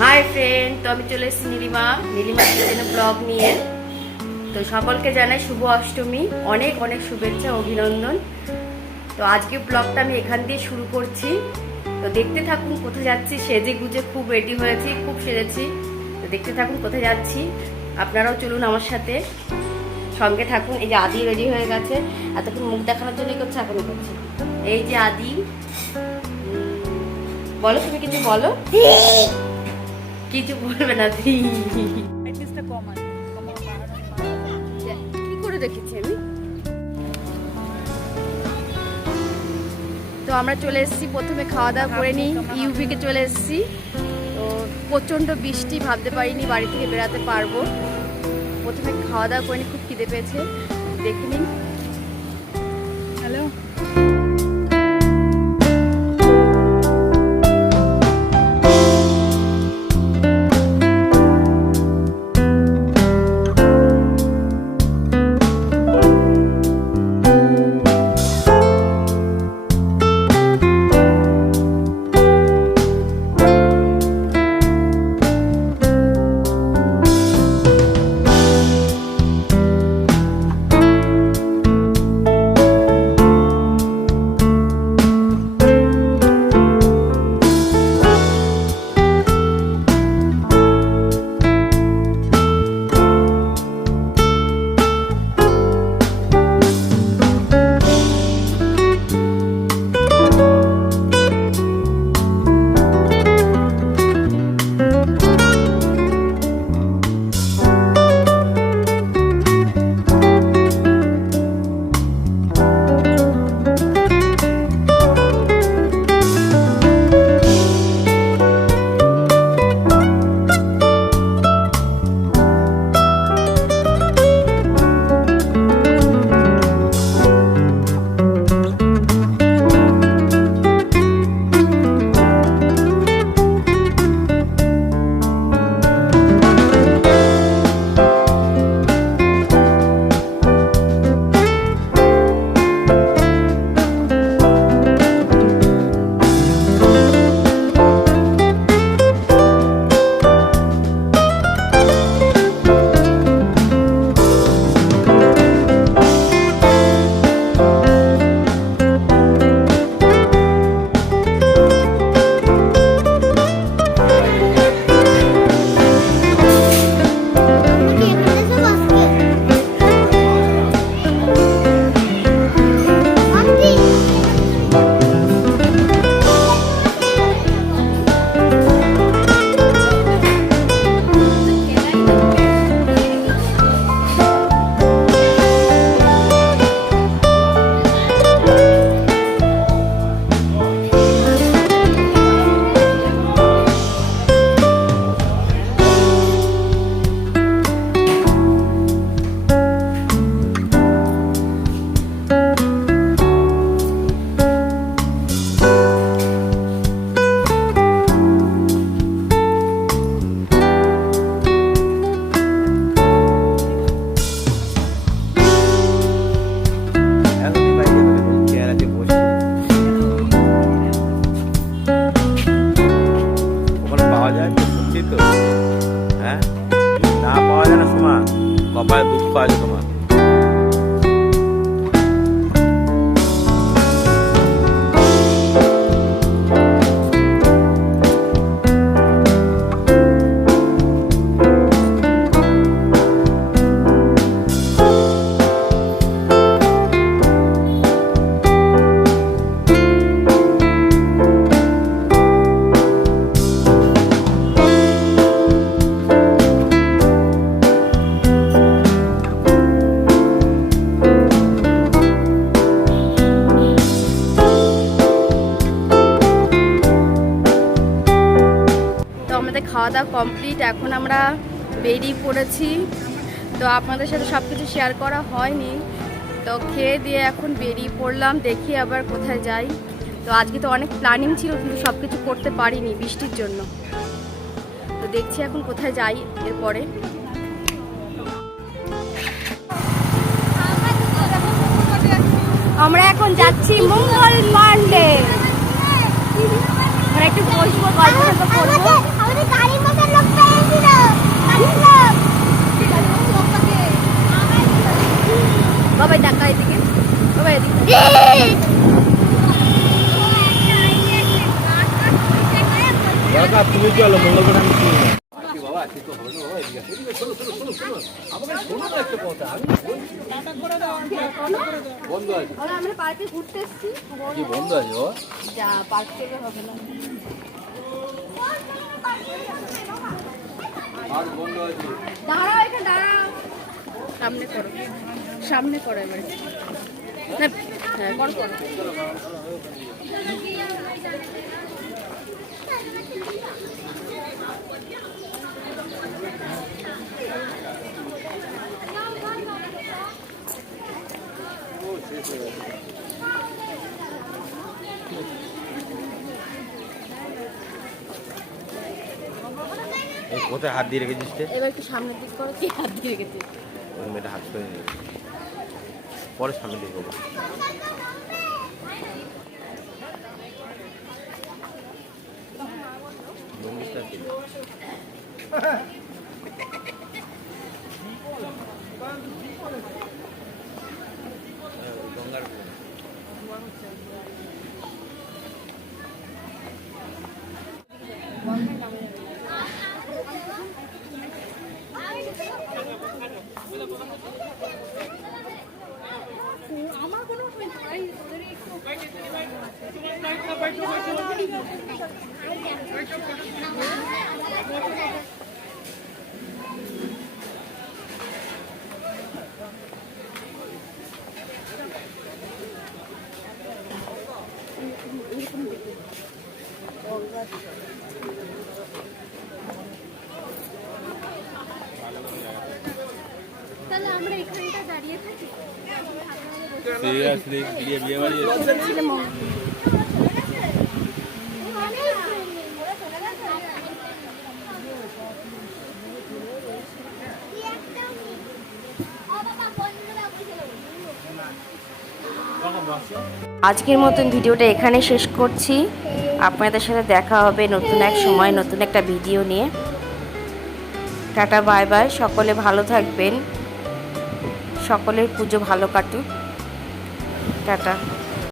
Hi friend, তো আমি চলে এসেছি নীলিমা কিচেনে ব্লগ নিয়ে। তো সকলকে জানাই শুভ অষ্টমী, অনেক অনেক শুভেচ্ছা, অভিনন্দন। তো আজকে ব্লগটা আমি এখান দিয়ে শুরু করছি। তো দেখতে থাকুন কোথায় যাচ্ছি। সেজে গুজে খুব রেডি হয়েছি, খুব সেজেছি। তো দেখতে থাকুন কোথায় যাচ্ছি, আপনারাও চলুন আমার সাথে, সঙ্গে থাকুন। এই যে আদি রেডি হয়ে গেছে, এতক্ষণ মুখ দেখানোর জন্যই করছে, এখনই করছে। এই যে আদি, বলো তুমি কিছু বলো। কিছু বলবে না, কি করে দেখেছি আমি। তো আমরা চলে এসেছি, প্রথমে খাওয়া দাওয়া করে নিই। ইউবিকে চলে এসেছি। তো প্রচণ্ড বৃষ্টি, ভাবতে পারিনি বাড়ি থেকে বেরাতে পারবো। প্রথমে খাওয়া দাওয়া করে নিই, খুব খিদে পেয়েছে, দেখে নিন। হ্যালো, কপালে দুঃখ আছে তোমার। খাওয়া দাওয়া কমপ্লিট, এখন আমরা বেরিয়ে পড়েছি। তো আপনাদের সাথে সব কিছু শেয়ার করা হয়নি, তো খেয়ে দিয়ে এখন বেরিয়ে পড়লাম, দেখি আবার কোথায় যাই। তো আজকে তো অনেক প্ল্যানিং ছিল, কিন্তু সব কিছু করতে পারিনি বৃষ্টির জন্য। তো দেখছি এখন কোথায় যাই এরপরে। আমরা এখন যাচ্ছি মঙ্গল পান্ডে, একটু বসবো, গল্প করবো। কাকা তুমি চলো মঙ্গলবার আমি শুনি না। আমরা পার্কে ঘুরতে এসেছি। কি বন্ধ আছে ও? যা পার্ক থেকে হবে না। আর বন্ধ আছে। দাঁড়াও এখানে দাঁড়াও। সামনে করো। সামনে করো এবারে। না হ্যাঁ করো করো। এই কোথায় হাত দিয়ে রেখেছিস রে? এবার একটু সামনের দিক করো। কি হাত দিয়ে রেখেছি? ওই মেয়েটা হাত করে নিয়ে পরে সামনে দিয়ে করবো। লঙ্গিটা কি? গঙ্গার আমার কোনো তাহলে আমরা এখানটা দাঁড়িয়ে থাকি। সিরিয়াসলি বিয়ে বাড়ি আজকের মতন ভিডিওটা এখানে শেষ করছি। আপনাদের সাথে দেখা হবে নতুন এক সময় নতুন একটা ভিডিও নিয়ে। Tata bye bye. সকলে ভালো থাকবেন। সকলের পুজো ভালো কাটুক। টাটা।